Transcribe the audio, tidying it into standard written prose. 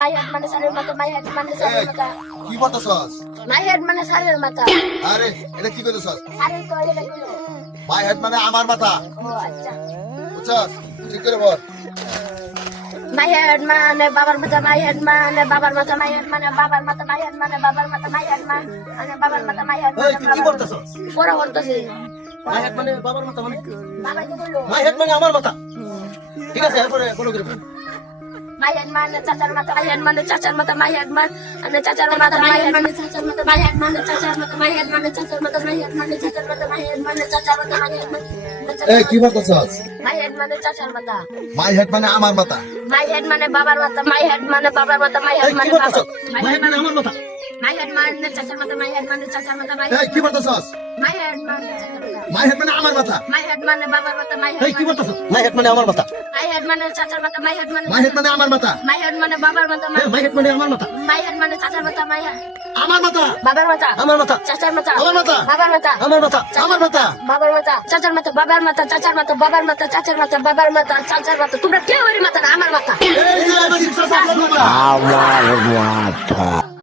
My head মানে সারের মাথা, my head মানে সারের মাথা, কি বলতেছস? my head মানে সারের মাথা। আরে এটা কি কইতেছস? আরে তো এটা কইলো। মাই হেড মানে আমার মাথা, ও আচ্ছা। বুঝছস? ঠিক করে বল। My head মানে বাবার মাথা, my head মানে বাবার মাথা, my head মানে বাবার মাথা, my head মানে বাবার মাথা, my head মানে বাবার মাথা, my head এই তুই কি বলতেছস? পড়া বলতেছি। মাই হেড মানে বাবার মাথা মানে বাবা কি বললো? মাই হেড মানে আমার মাথা। ঠিক আছে এরপরে বলো কি বল। My head মানে চাচার মাথা, my head মানে চাচার মাথা, my head মানে চাচার মাথা, my head মানে চাচার মাথা, my head মানে চাচার মাথা, my head মানে চাচার মাথা, my head মানে চাচার মাথা, my head মানে চাচার মাথা, my head মানে এই কি বলতেছস? my head মানে চাচার মাথা, মাই হেড মানে আমার মাথা। my head মানে বাবার মাথা, my head মানে বাবার মাথা, my এই head কি মানে বলতেছস? my মাই head হেড মানে আমার মাথা। my head মানে চাচার মাথা, my head মানে চাচার মাথা, my এই কি বলতেছস? head মানে চাচার মাথা, মাই হেড মানে আমার মাথা। my head মানে বাবার মাথা, my এই কি বলতেছস? মাই হেড মানে আমার মাথা। head মানে চাচার মাথা, my head মানে মাই হেড মানে আমার মাথা। my head মানে বাবার মাথা, মাই হেড মানে আমার মাথা। my head মানে চাচার মাথা, my head আমার মাথা। বাবার মাথা, আমার মাথা। চাচার মাথা, আমার মাথা। বাবার মাথা, আমার মাথা। আমার মাথা। বাবার মাথা, চাচার মাথা, বাবার মাথা, চাচার মাথা, বাবার মাথা, চাচার মাথা, বাবার মাথা, চাচার মাথা। তোমরা কেউ মাথা না, আমার মাথা। এই যে আমার শিক্ষা